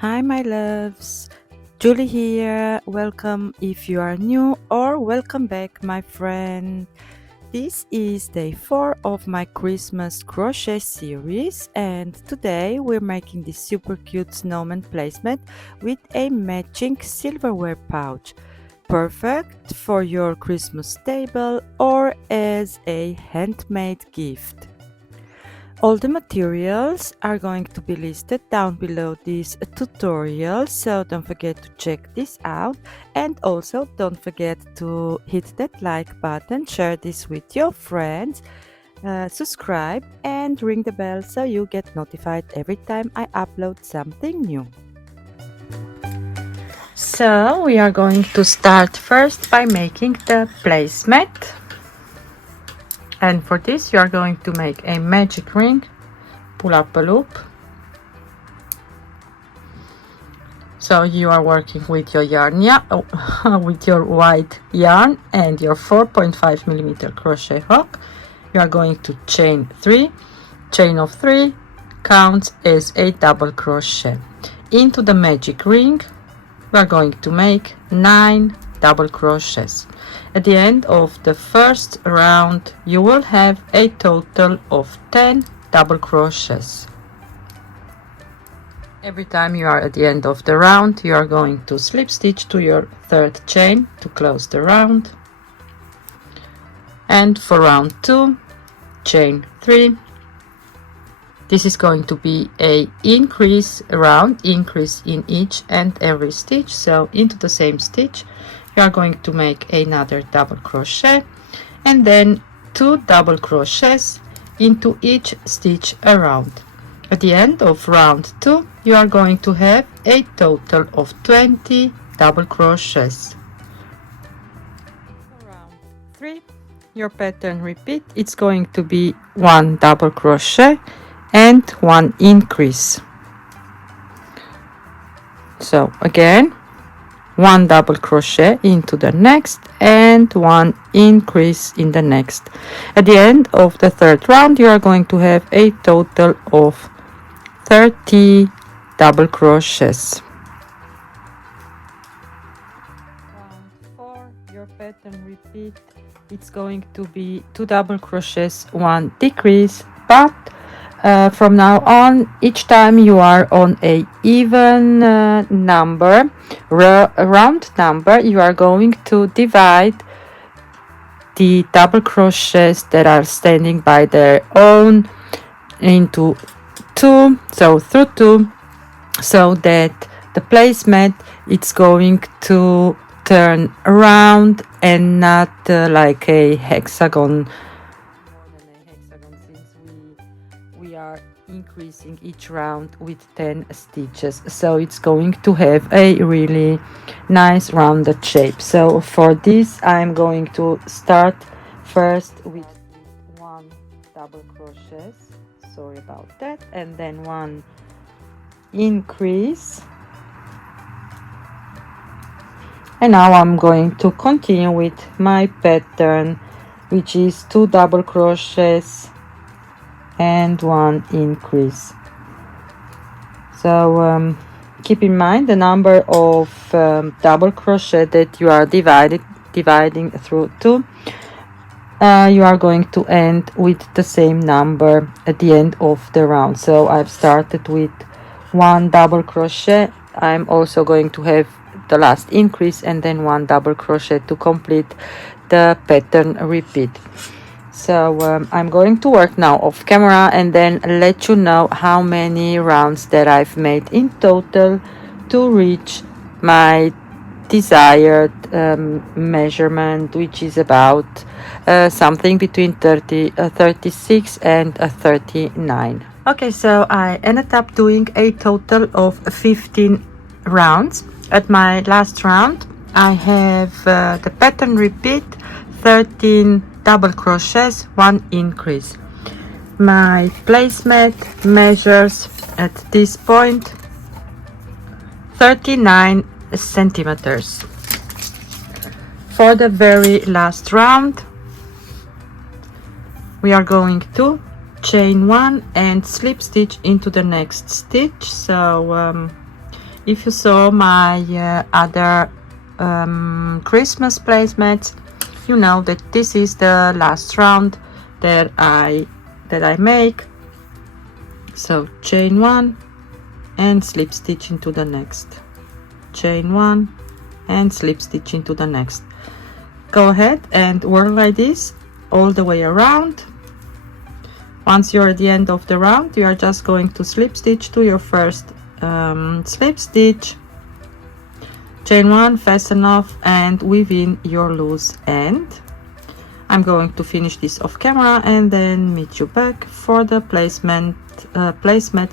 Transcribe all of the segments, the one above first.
Hi my loves, Julie here. Welcome if you are new, or welcome back my friend. This is day 4 of my Christmas crochet series, and today we're making this super cute snowman placemat with a matching silverware pouch. Perfect for your Christmas table or as a handmade gift. All the materials are going to be listed down below this tutorial, so don't forget to check this out, and also don't forget to hit that like button, share this with your friends, subscribe and ring the bell so you get notified every time I upload something new. So we are going to start first by making the placemat. And for this you are going to make a magic ring, pull up a loop. So you are working with your yarn, with your white yarn and your 4.5 millimeter crochet hook. You are going to chain 3, chain of 3 counts as a double crochet. Into the magic ring we are going to make 9 double crochets. At the end of the first round you will have a total of 10 double crochets. Every time you are at the end of the round you are going to slip stitch to your third chain to close the round, and for round 2 chain 3. This is going to be a increase in each and every stitch, so into the same stitch you are going to make another double crochet and then 2 double crochets into each stitch around. At the end of round 2 you are going to have a total of 20 double crochets. For round 3 your pattern repeat, it's going to be 1 double crochet and 1 increase. So again 1 double crochet into the next and 1 increase in the next. At the end of the third round you are going to have a total of 30 double crochets. Round 4 your pattern repeat, it's going to be 2 double crochets, 1 decrease, but from now on each time you are on a even number, round number, you are going to divide the double crochets that are standing by their own into 2, so through 2, so that the placemat it's going to turn around and not like a hexagon. More than a hexagon, since we are increasing each round with 10 stitches, so it's going to have a really nice rounded shape. So for this I'm going to start first with 1 double crochet, sorry about that, and then 1 increase, and now I'm going to continue with my pattern, which is 2 double crochets and 1 increase. So keep in mind the number of double crochet that you are dividing through 2. You are going to end with the same number at the end of the round. So I've started with 1 double crochet. I'm also going to have the last increase and then 1 double crochet to complete the pattern repeat. So I'm going to work now off camera and then let you know how many rounds that I've made in total to reach my desired measurement, which is about something between 36 and 39. Okay, so I ended up doing a total of 15 rounds. At my last round I have the pattern repeat, 13 double crochets, 1 increase. My placemat measures at this point 39 centimeters. For the very last round we are going to chain 1 and slip stitch into the next stitch. So if you saw my other Christmas placemats, you know that this is the last round that I make. So chain 1 and slip stitch into the next, chain 1 and slip stitch into the next. Go ahead and work like this all the way around. Once you're at the end of the round, you are just going to slip stitch to your first slip stitch, chain 1, fasten off and weave in your loose end. I'm going to finish this off camera and then meet you back for the placemat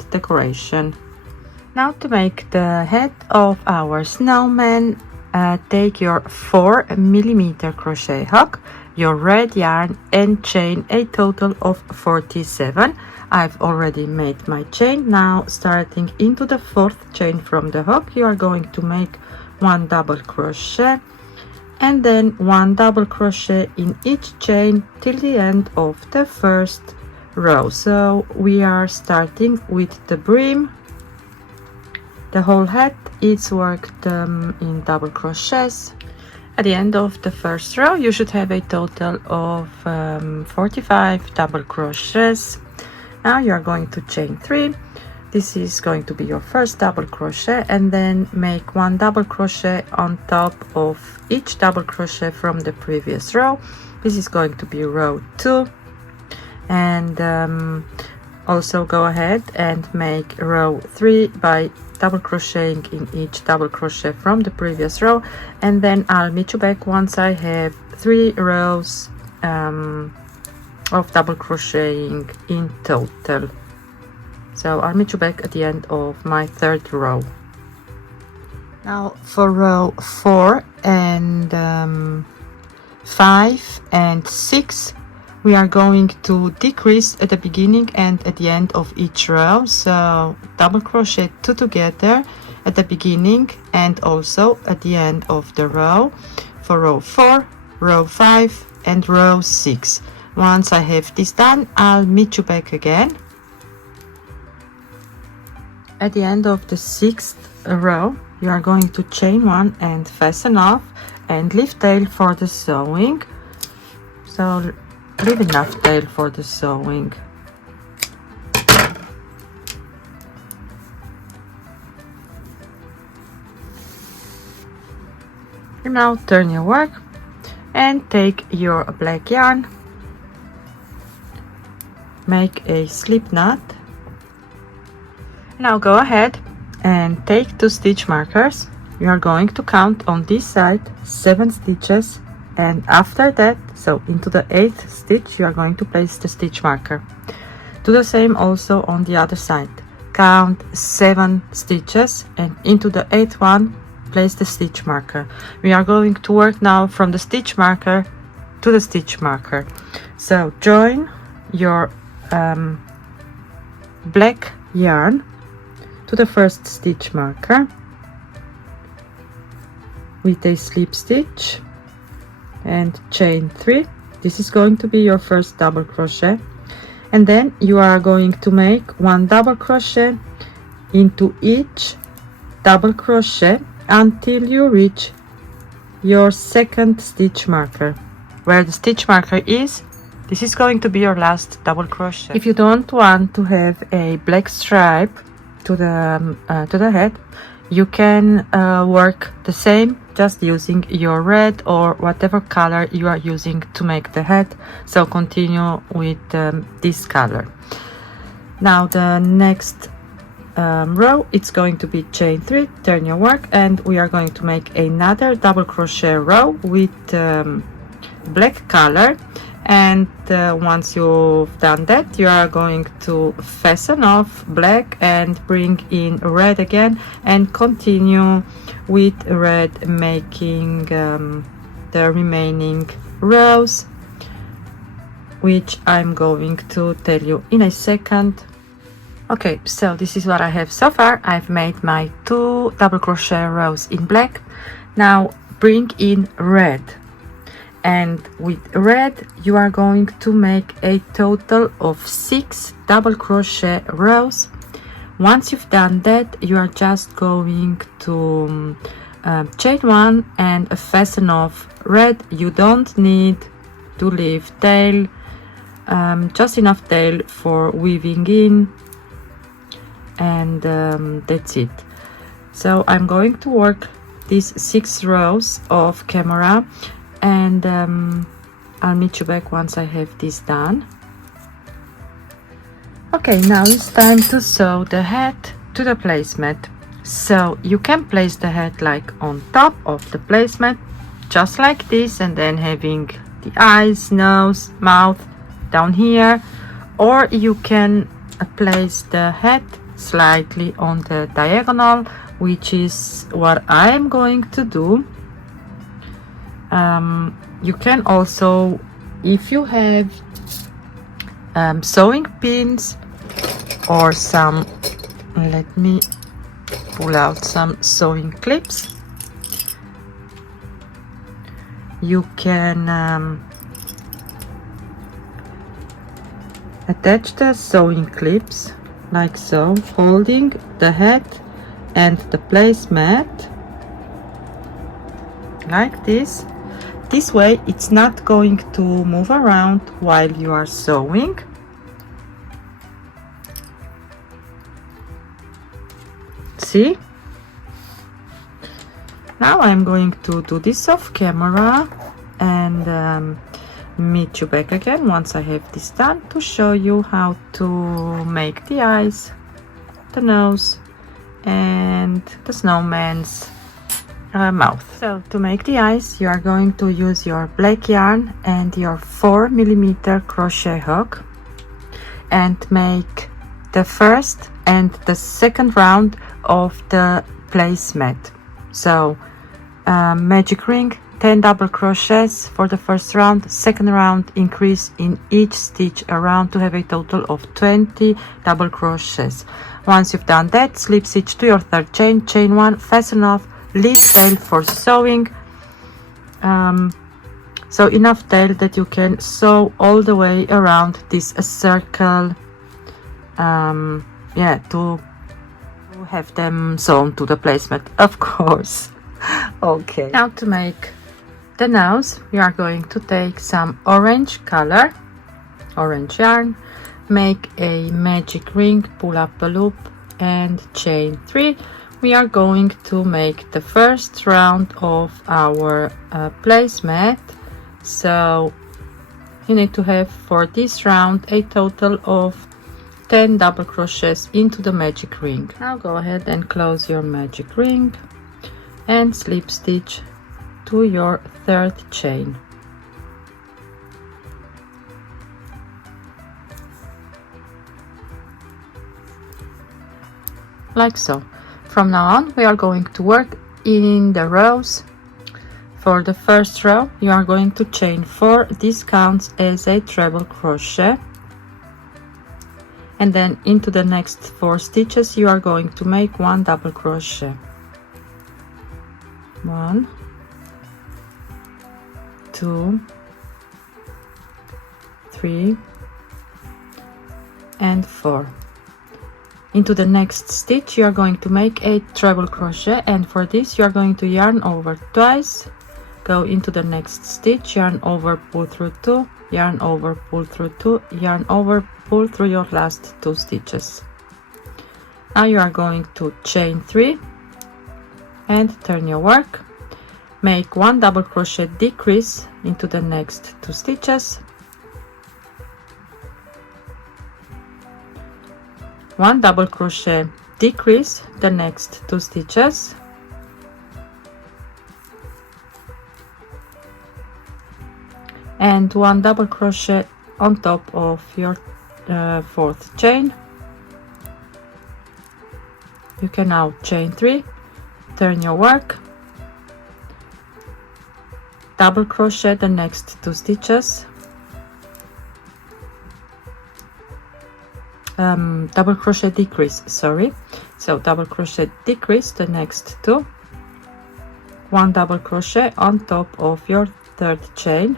decoration. Now, to make the head of our snowman, take your 4mm crochet hook, your red yarn and chain a total of 47. I've already made my chain. Now, starting into the 4th chain from the hook, you are going to make 1 double crochet and then 1 double crochet in each chain till the end of the 1st row. So we are starting with the brim. The whole head is worked in double crochets. At the end of the 1st row, you should have a total of 45 double crochets. Now you are going to chain 3. This is going to be your first double crochet, and then make 1 double crochet on top of each double crochet from the previous row. This is going to be row 2, and also go ahead and make row 3 by double crocheting in each double crochet from the previous row, and then I'll meet you back once I have 3 rows of double crocheting in total. So I'll meet you back at the end of my 3rd row. Now for row 4 and 5 and 6, we are going to decrease at the beginning and at the end of each row. So double crochet 2 together at the beginning and also at the end of the row for row 4, row 5 and row 6. Once I have this done, I'll meet you back again. At the end of the 6th row, you are going to chain 1 and fasten off and leave tail for the sewing. So leave enough tail for the sewing. And now turn your work and take your black yarn, make a slip knot. Now go ahead and take 2 stitch markers. You are going to count on this side 7 stitches, and after that, so into the 8th stitch, you are going to place the stitch marker. Do the same also on the other side. Count 7 stitches and into the 8th one, place the stitch marker. We are going to work now from the stitch marker to the stitch marker. So join your black yarn to the first stitch marker with a slip stitch and chain 3. This is going to be your first double crochet, and then you are going to make 1 double crochet into each double crochet until you reach your 2nd stitch marker. Where the stitch marker is, this is going to be your last double crochet. If you don't want to have a black stripe to the head, you can work the same, just using your red or whatever color you are using to make the head. So continue with this color. Now the next row, it's going to be chain 3, turn your work, and we are going to make another double crochet row with black color. And once you've done that, you are going to fasten off black and bring in red again, and continue with red, making the remaining rows, which I'm going to tell you in a second. Okay, so this is what I have so far. I've made my 2 double crochet rows in black. Now bring in red. And with red, you are going to make a total of 6 double crochet rows Once you've done that, you are just going to chain 1 and fasten off red. You don't need to leave tail, just enough tail for weaving in, and that's it. So I'm going to work these 6 rows of camera, and I'll meet you back once I have this done. Okay, now it's time to sew the head to the placemat. So you can place the head like on top of the placemat, just like this, and then having the eyes, nose, mouth down here, or you can place the head slightly on the diagonal, which is what I'm going to do. You can also, if you have sewing pins or some, let me pull out some sewing clips, you can attach the sewing clips like so, holding the head and the placemat like this. This way it's not going to move around while you are sewing. See? Now I'm going to do this off camera and meet you back again once I have this done, to show you how to make the eyes, the nose, and the snowman's mouth. So to make the eyes, you are going to use your black yarn and your 4mm crochet hook and make the first and the second round of the placemat. So magic ring, 10 double crochets for the first round, second round increase in each stitch around to have a total of 20 double crochets. Once you've done that, slip stitch to your third chain, chain 1, fasten off, leave tail for sewing, so enough tail that you can sew all the way around this circle, yeah, to have them sewn to the placemat, of course. Okay, now to make the nose, we are going to take some orange color, orange yarn, make a magic ring, pull up a loop and chain 3. We are going to make the first round of our placemat. So you need to have for this round a total of 10 double crochets into the magic ring. Now go ahead and close your magic ring and slip stitch to your third chain. Like so. From now on, we are going to work in the rows. For the first row, you are going to chain 4. This counts as a treble crochet. And then into the next 4 stitches, you are going to make 1 double crochet. 1, 2, 3, and 4. Into the next stitch you are going to make a treble crochet, and for this you are going to yarn over twice, go into the next stitch, yarn over, pull through 2, yarn over, pull through 2, yarn over, pull through your last 2 stitches. Now you are going to chain 3 and turn your work, make 1 double crochet decrease into the next 2 stitches, 1 double crochet decrease the next 2 stitches, and 1 double crochet on top of your 4th chain. You can now chain 3, turn your work, double crochet the next 2 stitches, double crochet decrease, sorry, so double crochet decrease the next 2, 1 double crochet on top of your 3rd chain,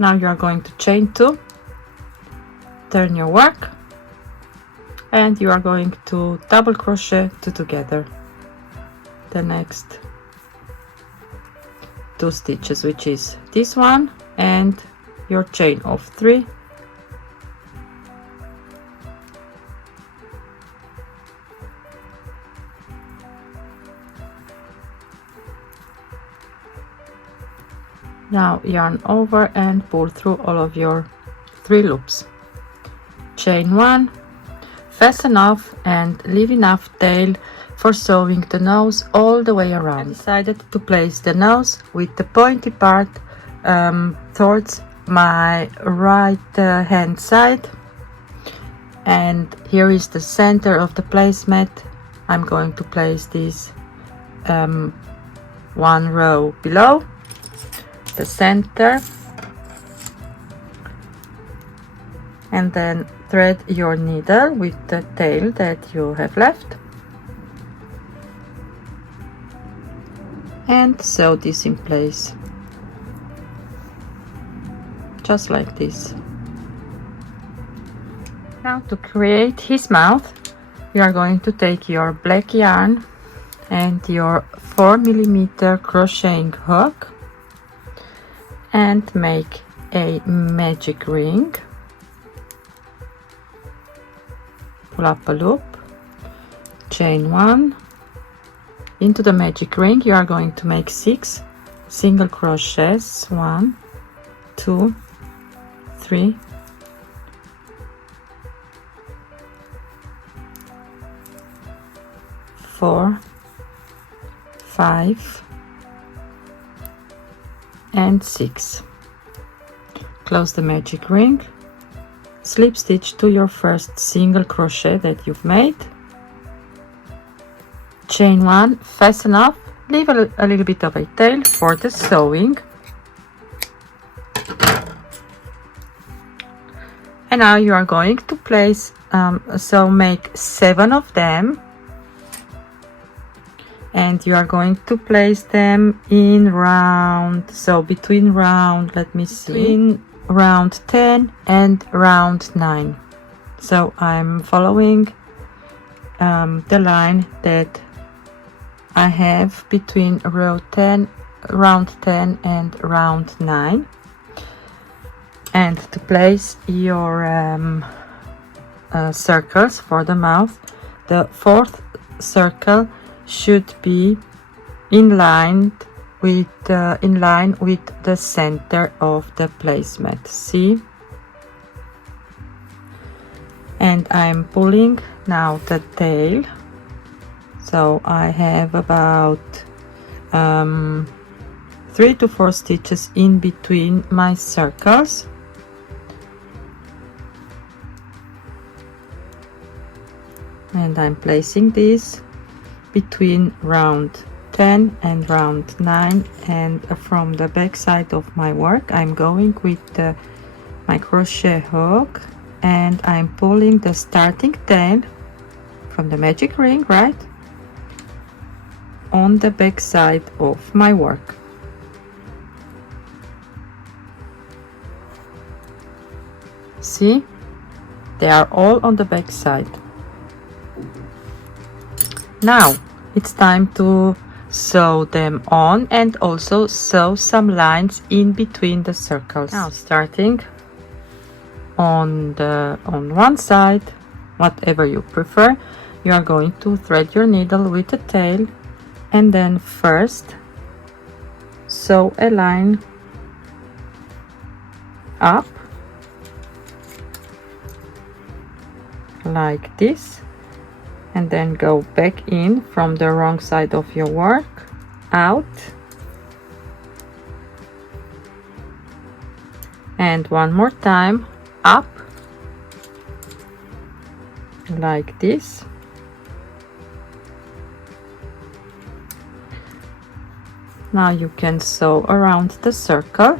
Now you are going to chain 2, turn your work, and you are going to double crochet 2 together the next 2 stitches, which is this one and your chain of 3. Now yarn over and pull through all of your 3 loops. Chain 1, fasten off and leave enough tail for sewing the nose all the way around. I decided to place the nose with the pointy part towards my right hand side, and here is the center of the placemat. I'm going to place this 1 row below the center, and then thread your needle with the tail that you have left and sew this in place just like this. Now to create his mouth, you are going to take your black yarn and your 4mm crocheting hook and make a magic ring. Pull up a loop, chain 1. Into the magic ring you are going to make 6 single crochets. 1, 2, 3, 4, 5 and 6. Close the magic ring, slip stitch to your first single crochet that you've made, chain 1, fasten off, leave a little bit of a tail for the sewing, and now you are going to place so make 7 of them, and you are going to place them in round, so between round, let me see, in round 10 and round 9. So I'm following the line that I have between round 10 and round 9. And to place your circles for the mouth, the 4th circle should be in line with the center of the placemat. See? And I'm pulling now the tail, so I have about 3 to 4 stitches in between my circles. And I'm placing this between round 10 and round 9, and from the back side of my work I'm going with my crochet hook, and I'm pulling the starting tail from the magic ring right on the back side of my work. See, they are all on the back side. Now it's time to sew them on and also sew some lines in between the circles. Now starting on one side, whatever you prefer, you are going to thread your needle with the tail, and then first sew a line up like this, and then go back in from the wrong side of your work, out, and one more time up like this, now you can sew around the circle.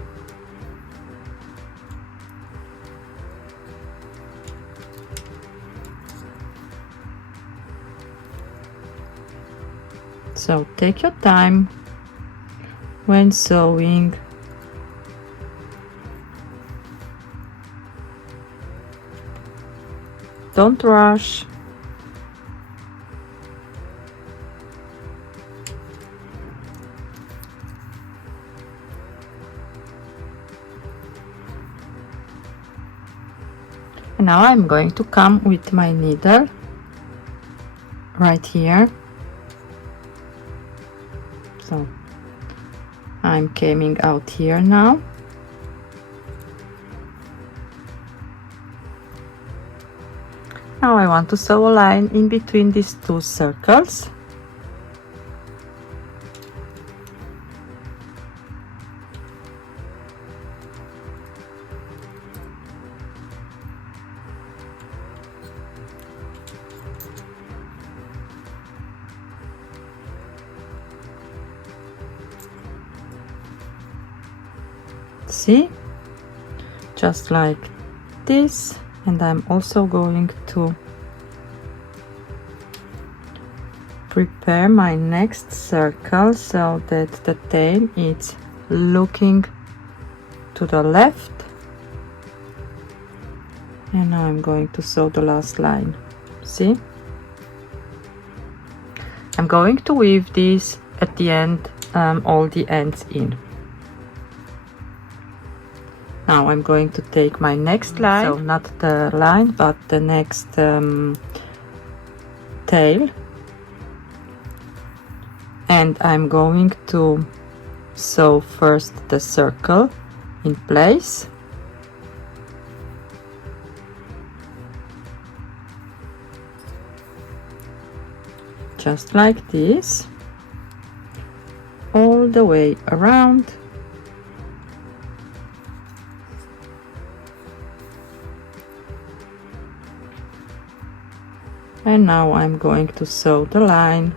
So take your time when sewing. Don't rush. And now I'm going to come with my needle right here. So I'm coming out here now. Now I want to sew a line in between these two circles. See, just like this. And I'm also going to prepare my next circle so that the tail is looking to the left. And now I'm going to sew the last line. See, I'm going to weave this at the end, all the ends in. Now I'm going to take my next line, so not the line but the next tail, and I'm going to sew first the circle in place. Just like this, all the way around. And now I'm going to sew the line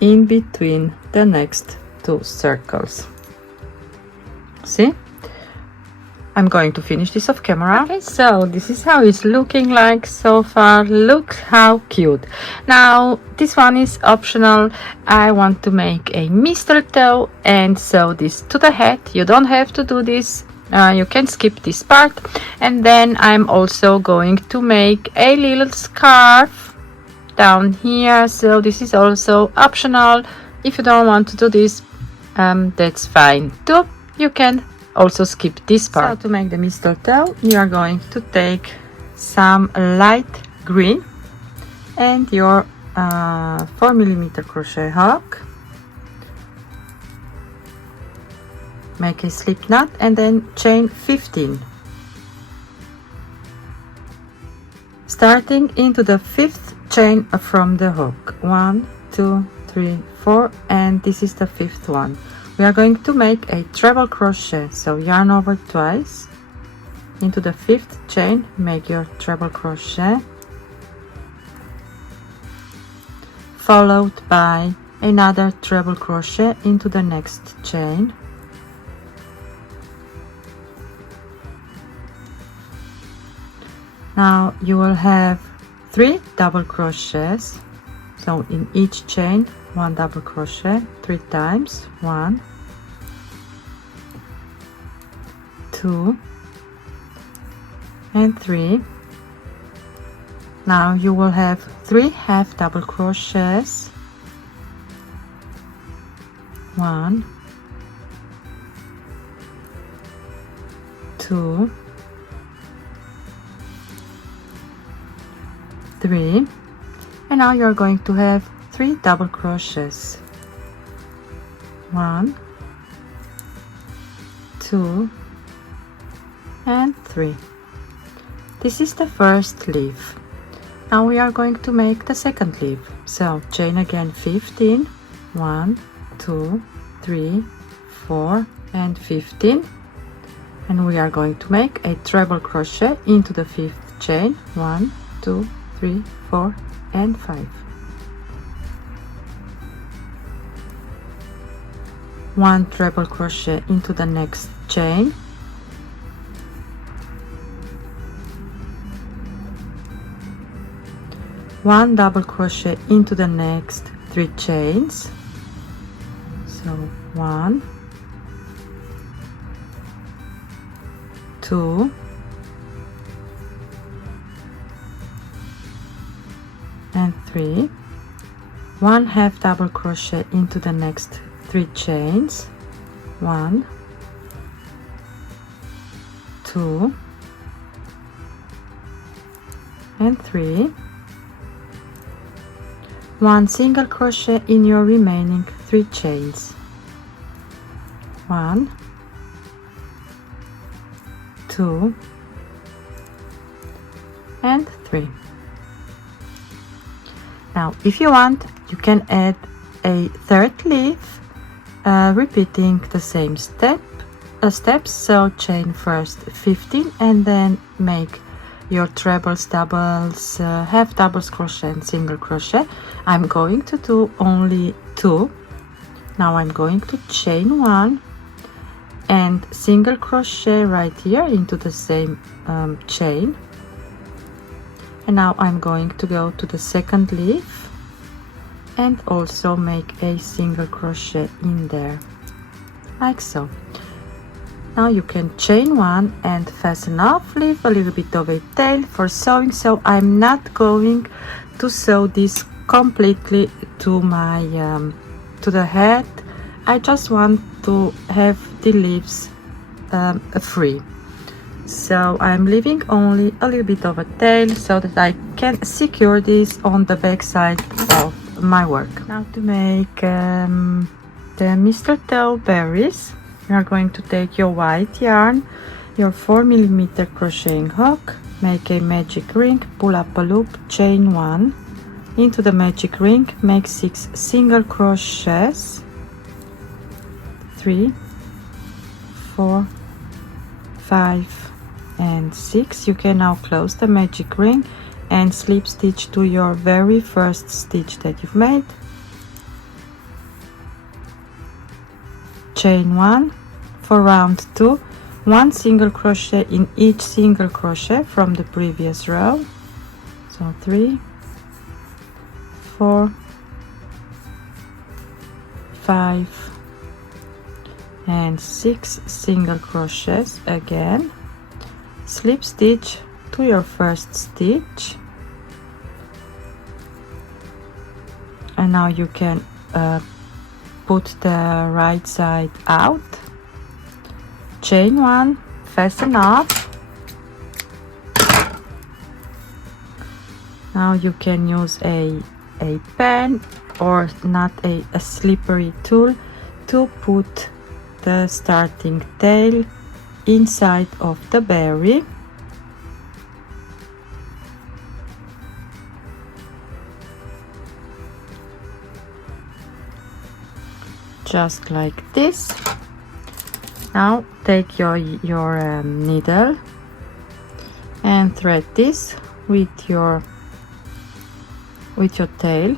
in between the next two circles. See? I'm going to finish this off camera. Okay, so this is how it's looking like so far. Look how cute. Now this one is optional. I want to make a mistletoe and sew this to the head. You don't have to do this. You can skip this part. And then I'm also going to make a little scarf down here. So this is also optional. If you don't want to do this, that's fine too. You can also skip this part. So to make the mistletoe, you are going to take some light green and your 4mm crochet hook. Make a slip knot and then chain 15, starting into the 5th chain from the hook. 1, 2, 3, 4, and this is the 5th one. We are going to make a treble crochet, so yarn over twice into the 5th chain, make your treble crochet, followed by another treble crochet into the next chain. Now you will have 3 double crochets, so in each chain 1 double crochet 3 times. 1, 2, and 3. Now you will have 3 half double crochets. 1, 2, 3, and now you're going to have 3 double crochets. 1, 2, and 3. This is the first leaf. Now we are going to make the second leaf. So chain again 15, 1, 2, 3, 4, and 15, and we are going to make a treble crochet into the 5th chain. 1, 2, 3, 4, and 5. 1 treble crochet into the next chain. 1 double crochet into the next 3 chains. So 1, 2, 3, 1 half double crochet into the next 3 chains, 1, 2 and 3, 1 single crochet in your remaining 3 chains, 1, 2 and 3. Now if you want, you can add a third leaf, repeating the same steps. So chain first 15 and then make your trebles, doubles, half doubles crochet and single crochet. I'm going to do only 2. Now I'm going to chain 1 and single crochet right here into the same chain, and now I'm going to go to the second leaf and also make a single crochet in there, like so. Now you can chain 1 and fasten off, leave a little bit of a tail for sewing. So I'm not going to sew this completely to my to the head. I just want to have the leaves free, so I'm leaving only a little bit of a tail so that I can secure this on the back side of my work. Now to make the mistletoe berries, you are going to take your white yarn, your 4mm crocheting hook, make a magic ring, pull up a loop, chain 1 into the magic ring, make 6 single crochets, 3, 4, 5 and 6. You can now close the magic ring and slip stitch to your very first stitch that you've made, chain 1 for round 2, 1 single crochet in each single crochet from the previous row, so 3, 4, 5 and 6 single crochets, again slip stitch to your first stitch, and now you can put the right side out, chain 1, fasten off. Now you can use a pen or not a slippery tool to put the starting tail inside of the berry. Just like this. Now take your needle and thread this with your tail.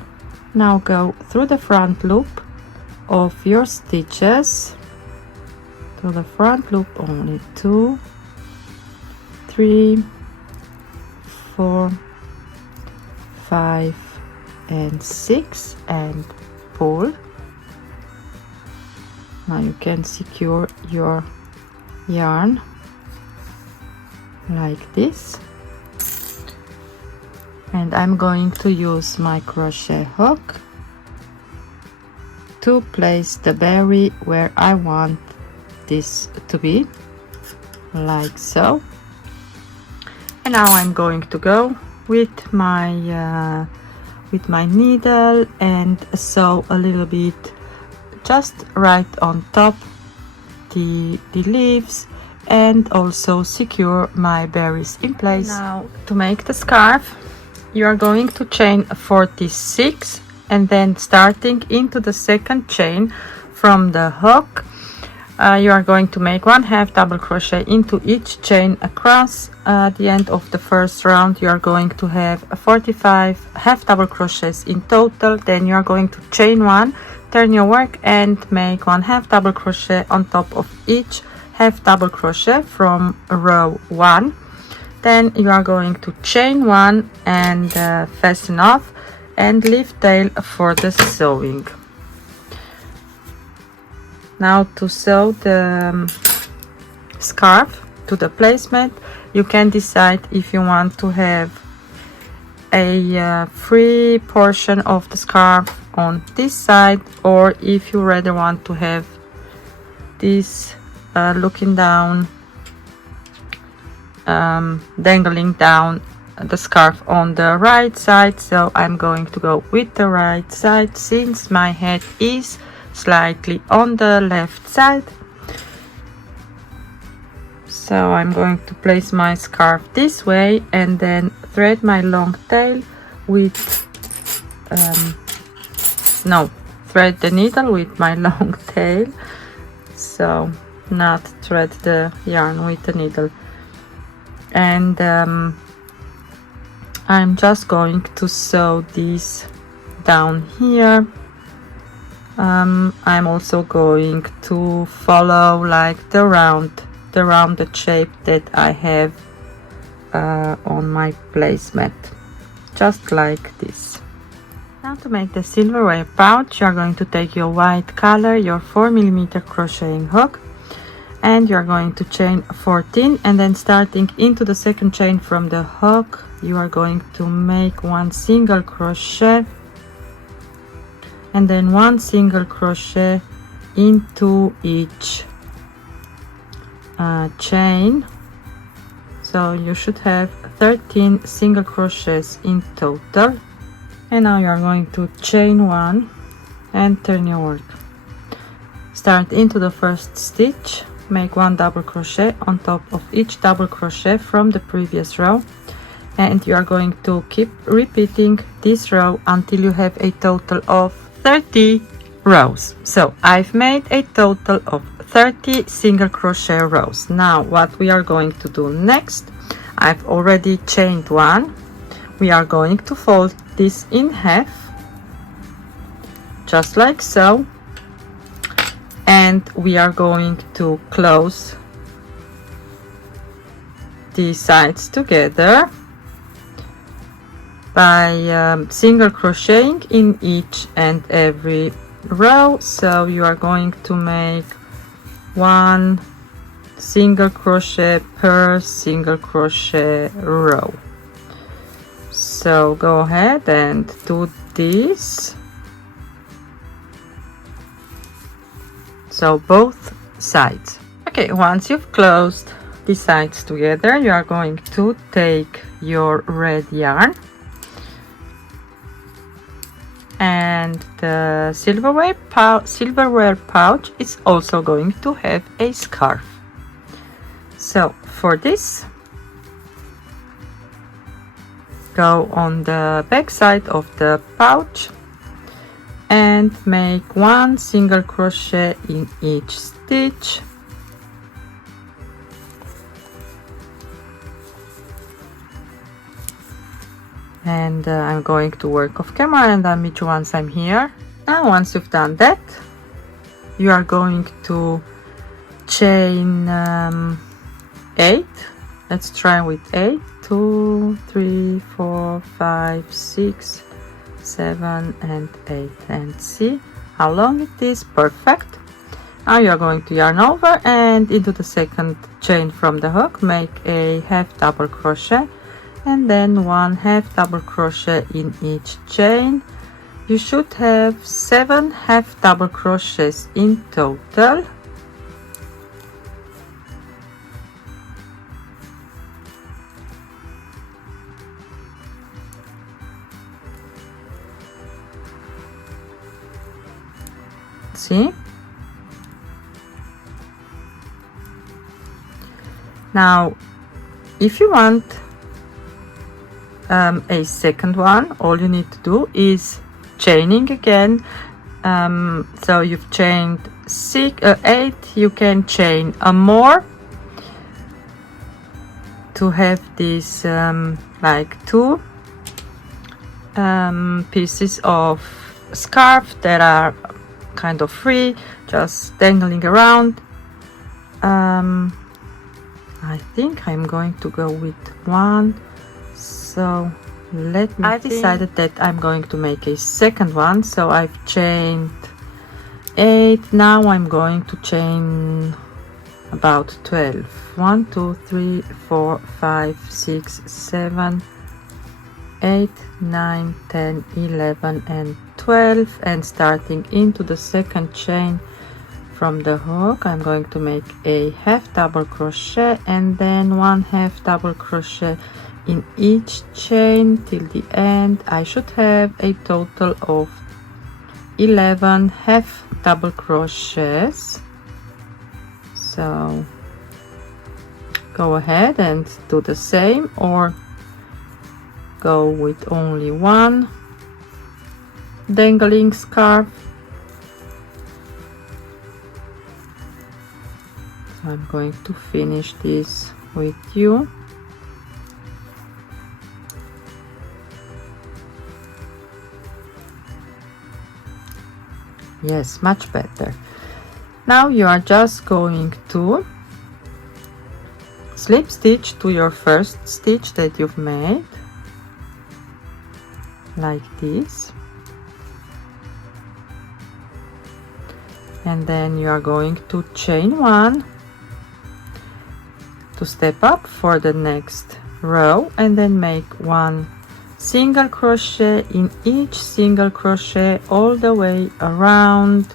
Now go through the front loop of your stitches, to the front loop only 2, 3, 4, 5 and 6 and pull. Now you can secure your yarn like this, and I'm going to use my crochet hook to place the berry where I want this to be, like so. And now I'm going to go with my needle and sew a little bit just right on top the leaves, and also secure my berries in place. Now to make the scarf, you are going to chain 46 and then starting into the second chain from the hook, you are going to make 1 half double crochet into each chain across. At the end of the first round you are going to have 45 half double crochets in total. Then you are going to chain 1, turn your work and make 1 half double crochet on top of each half double crochet from row 1. Then you are going to chain 1 and fasten off and leave tail for the sewing. Now to sew the scarf to the placemat, you can decide if you want to have a free portion of the scarf on this side, or if you rather want to have this looking down, dangling down the scarf on the right side. So I'm going to go with the right side since my head is slightly on the left side. So I'm going to place my scarf this way and then thread my long tail with thread the needle with my long tail, so not thread the yarn with the needle. And I'm just going to sew these down here. I'm also going to follow like the rounded shape that I have on my placemat, just like this. Now to make the silverware pouch, you are going to take your white color, your 4mm crocheting hook, and you are going to chain 14, and then starting into the second chain from the hook, you are going to make 1 single crochet and then 1 single crochet into each chain. So you should have 13 single crochets in total. And now you are going to chain 1 and turn your work. Start into the first stitch, make 1 double crochet on top of each double crochet from the previous row, and you are going to keep repeating this row until you have a total of 30 rows. So I've made a total of 30 single crochet rows. Now what we are going to do next, I've already chained 1. We are going to fold this in half, just like so, and we are going to close the sides together by single crocheting in each and every row. So you are going to make 1 single crochet per single crochet row. So go ahead and do this. So both sides. Okay, once you've closed the sides together, you are going to take your red yarn, and the silverware pouch is also going to have a scarf. So for this, go on the back side of the pouch and make 1 single crochet in each stitch, and I'm going to work off camera and I'll meet you once I'm here. Now once you've done that, you are going to chain 8. Let's try with 8. 2, 3, 4, 5, 6, 7 and 8, and see how long it is. Perfect. Now you are going to yarn over and into the second chain from the hook, make a half double crochet and then 1 half double crochet in each chain. You should have 7 half double crochets in total. See? Now if you want a second one, all you need to do is chaining again. So you've chained 8, you can chain more to have these like 2 pieces of scarf that are kind of free, just dangling around. I think I'm going to go with 1, so let me I decided that I'm going to make a second one. So I've chained 8. Now I'm going to chain about 12. 1, 2, 3, 4, 5, 6, 7, 8, 9, 10, 11 and 12, and starting into the second chain from the hook, I'm going to make a half double crochet and then 1 half double crochet in each chain till the end. I should have a total of 11 half double crochets. So go ahead and do the same, or go with only one dangling scarf. So I'm going to finish this with you. Yes, much better. Now you are just going to slip stitch to your first stitch that you've made, like this, and then you are going to chain 1 to step up for the next row, and then make 1 single crochet in each single crochet all the way around.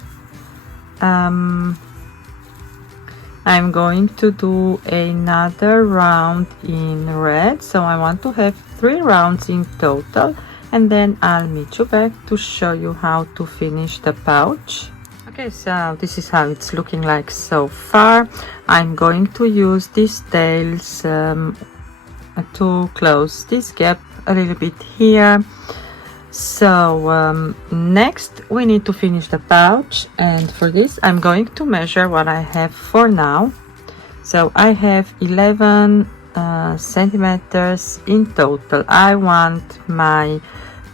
I'm going to do another round in red, so I want to have 3 rounds in total, and then I'll meet you back to show you how to finish the pouch. Okay, so this is how it's looking like so far. I'm going to use these tails to close this gap a little bit here. So next we need to finish the pouch, and for this I'm going to measure what I have for now. So I have 11 centimeters in total. I want my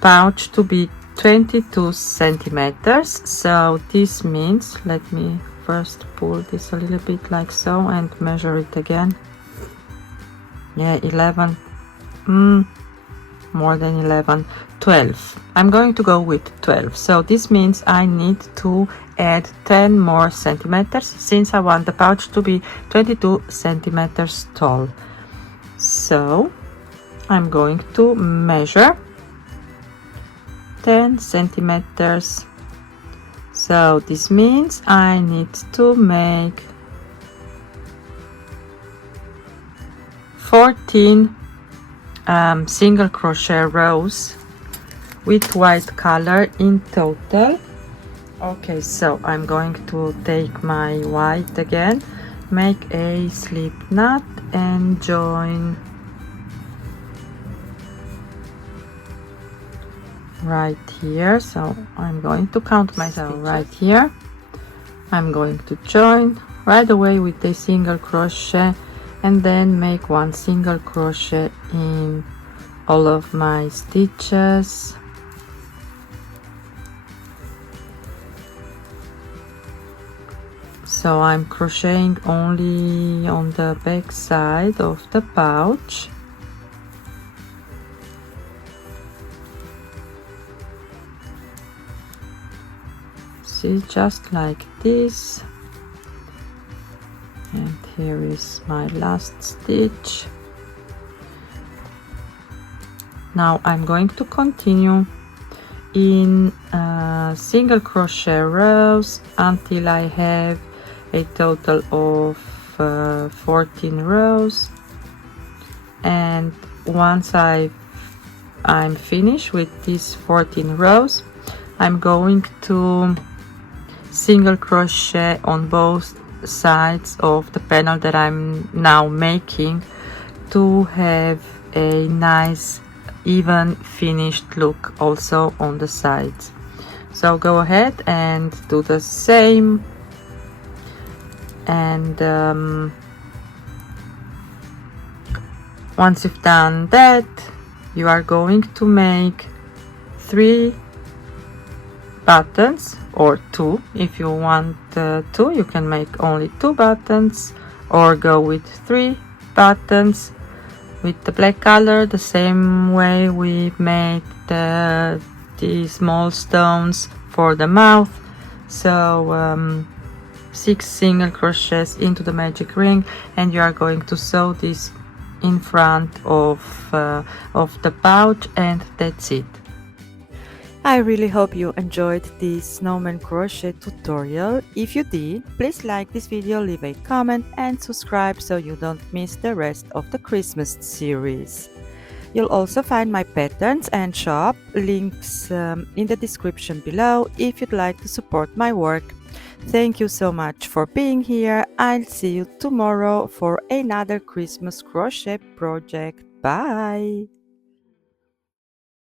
pouch to be 22 centimeters. So this means, let me first pull this a little bit like so and measure it again. Yeah, 11, more than 11, 12. I'm going to go with 12. So this means I need to add 10 more centimeters, since I want the pouch to be 22 centimeters tall. So I'm going to measure 10 centimeters. So this means I need to make 14 single crochet rows with white color in total. Okay, so I'm going to take my white again, make a slip knot and join right here. So I'm going to count myself right here. I'm going to join right away with a single crochet and then make 1 single crochet in all of my stitches. So I'm crocheting only on the back side of the pouch. See, just like this. And here is my last stitch. Now I'm going to continue in single crochet rows until I have a total of 14 rows, and once I'm finished with these 14 rows, I'm going to single crochet on both sides of the panel that I'm now making to have a nice even finished look also on the sides. So go ahead and do the same, and once you've done that, you are going to make 3 buttons, or 2. If you want 2, you can make only 2 buttons, or go with 3 buttons with the black color, the same way we made the small stones for the mouth. So 6 single crochets into the magic ring, and you are going to sew these in front of the pouch, and that's it. I really hope you enjoyed this snowman crochet tutorial. If you did, please like this video, leave a comment and subscribe so you don't miss the rest of the Christmas series. You'll also find my patterns and shop links in the description below if you'd like to support my work. Thank you so much for being here. I'll see you tomorrow for another Christmas crochet project. Bye!